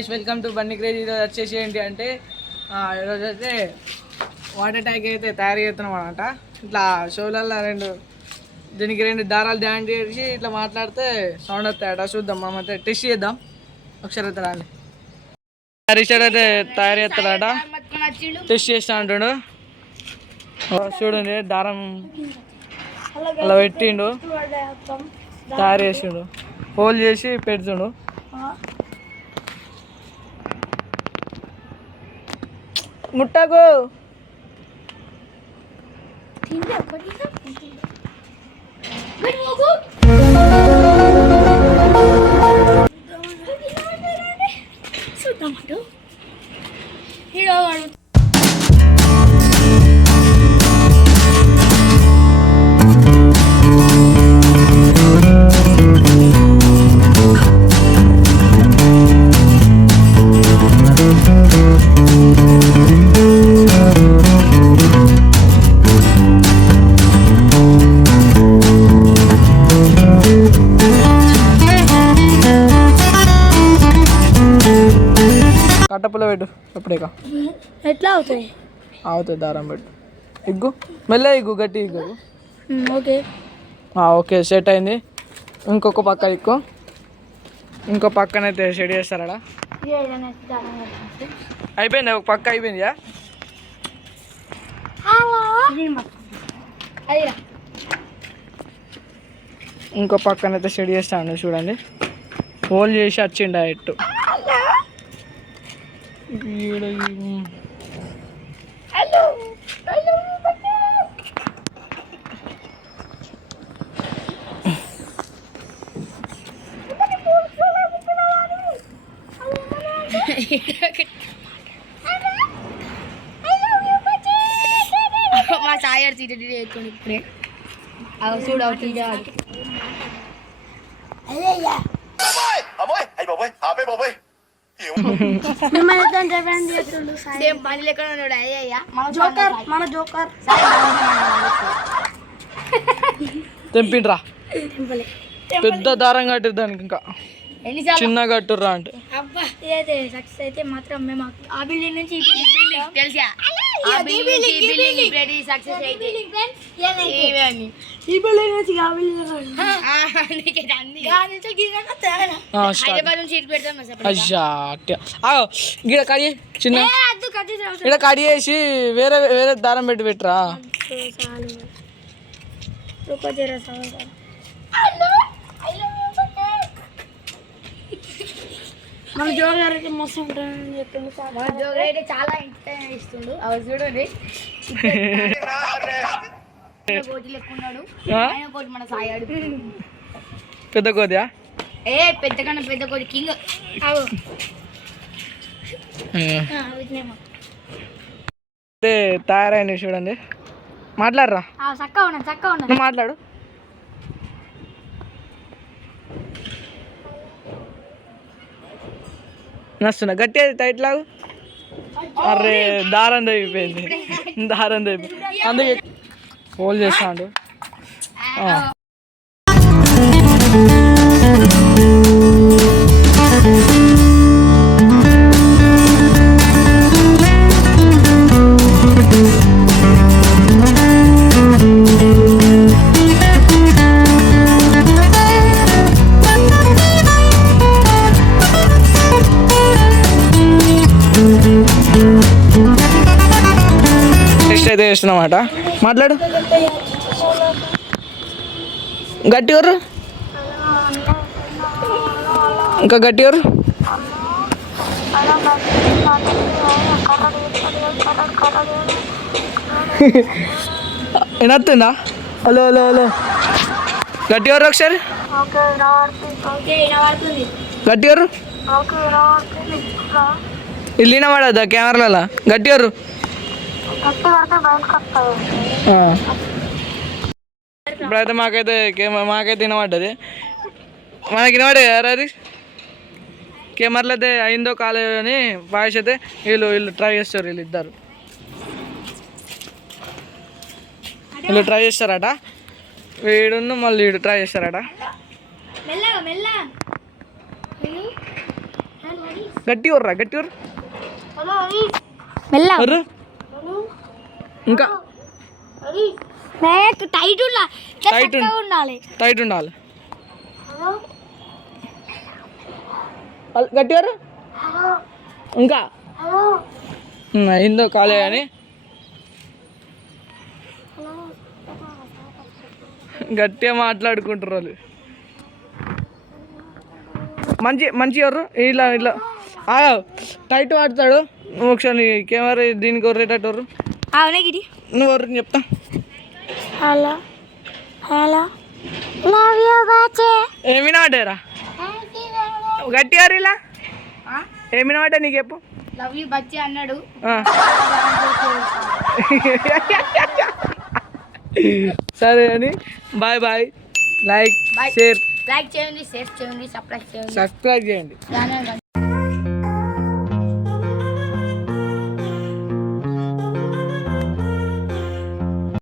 Guys welcome to Bunny craze. ఈరోజు వచ్చేసి ఏంటి అంటే ఈరోజు అయితే వాటర్ ట్యాంక్ అయితే తయారు చేస్తున్నాం అనమాట. ఇట్లా షోలల్లో దీనికి రెండు దారాలు డ్యాన్ చేసి ఇట్లా మాట్లాడితే సౌండ్ వస్తాయట. చూద్దాం, మనం అయితే టెస్ట్ చేద్దాం. ఒకసారి అయితే రాండి. రిషడ్ అయితే తయారు చేస్తాడట, టెస్ట్ చేస్తా అంటాడు. చూడండి, దారం అలా పెట్టిండు, తయారు చేసిండు, హోల్ చేసి పెడుతుండు. ముట్టకు కట్టపుల పెట్టు. ఎప్పుడేక ఎట్లా అవుతాయి? అవుతుంది, దారం పెట్టు. ఇగ్గు మెల్ల ఇగ్గు, గట్టి ఇగ్గు. ఓకే ఓకే, సెట్ అయింది. ఇంకొక పక్క ఇక్కు, ఇంకో పక్కనైతే సెట్ చేస్తారా? అయిపోయింది, ఒక పక్క అయిపోయిందియా. ఇంకో పక్కనైతే సెట్ చేస్తాను. చూడండి, హోల్ చేసి వచ్చిండు డైరెక్ట్. మా సాయి సీటీ వేసుకొని ఇప్పుడే చూడు పని లెక్క మన జోకర్ తెంపిండ్రా, పెద్ద దారం కట్టిరు దానికి. ఇంకా చిన్న కట్టుర్రా అంటే అబ్బా, ఇదైతే సక్సెస్ అయితే మాత్రం మేము ఆ బిల్డింగ్ నుంచి తెలుసా, సక్సెస్ అయితే ఈ బిల్డింగ్ నుంచి హైదరాబాద్ నుంచి ఇటు పెడతాం. ఇక్కడ కడి చిన్న ఇక్కడ కడి చేసి వేరే వేరే దారం పెట్టి పెట్టరా. మన జోగారు అయితే మస్తు ఉంటాడని చెప్పిండు. జోగారు అయితే చాలా ఎంటర్టైన్ ఇస్తుండు. అవి చూడండి, కోటి లెక్క ఉన్నాడు. ఆయన కోటి మన సాయాడు, పెద్ద కోదియా? పెద్ద కన్నా పెద్ద కోటి కింగ్. తయారైంది చూడండి. మాట్లాడరా, చక్కగా ఉన్నా చక్కగా ఉన్నా, మాట్లాడు. నస్తున్నా గట్టి అది టైట్ లాగు. అరే, దారం అయిపోయింది, దారం అయిపోయింది, అందుకే హోల్ చేస్తాడు. అయితే చేస్తున్నమాట. మాట్లాడు, గట్టి ఎవరు, ఇంకా గట్టి ఎవరు. వినొస్తుందా? హలో హలో హలో, గట్టి ఎవరు ఒకసారి, గట్టి ఎవరు. ఇల్లు వినబడద్దా కెమెరాలలో? గట్టి ఎవరు. ఇప్పుడైతే మాకైతే వినబడ్డది, మనకి వినబడే కదా అది. కెమెరాలు అయితే అయిందో కాలేదో అని వాయిస్ అయితే వీళ్ళు ట్రై చేస్తారు. వీళ్ళు ట్రై చేస్తారట, వీడున్న మళ్ళీ వీడు ట్రై చేస్తారట. గట్టి వర్రా గట్టి వర్రు మెల్ల వర్రు ఇంకా టైట్ టైట్ ఉండాలి టైట్ ఉండాలి గట్టి వర్రు ఇంకా అయిందో కాలే కానీ గట్టిగా మాట్లాడుకుంటారు వాళ్ళు మంచి ఎవరు ఇలా ఇలా టైట్ వాడతాడు నువ్వు ఒకసారి కెమెరా దీనికి వరేటట్టు ఎవరు అవునే గిరి నువ్వు ఎవరు చెప్తా హలో హలో లవ్ యూ బాచే ఏమినా వాడారా గట్టిగా ఇలా ఏమినా వాడా నీకు చెప్పు లవ్ యూ బచ్చే అన్నాడు సరే అని bye bye like share like చేయండి షేర్ చేయండి సబ్స్క్రైబ్ చేయండి సబ్స్క్రైబ్ చేయండి ఛానల్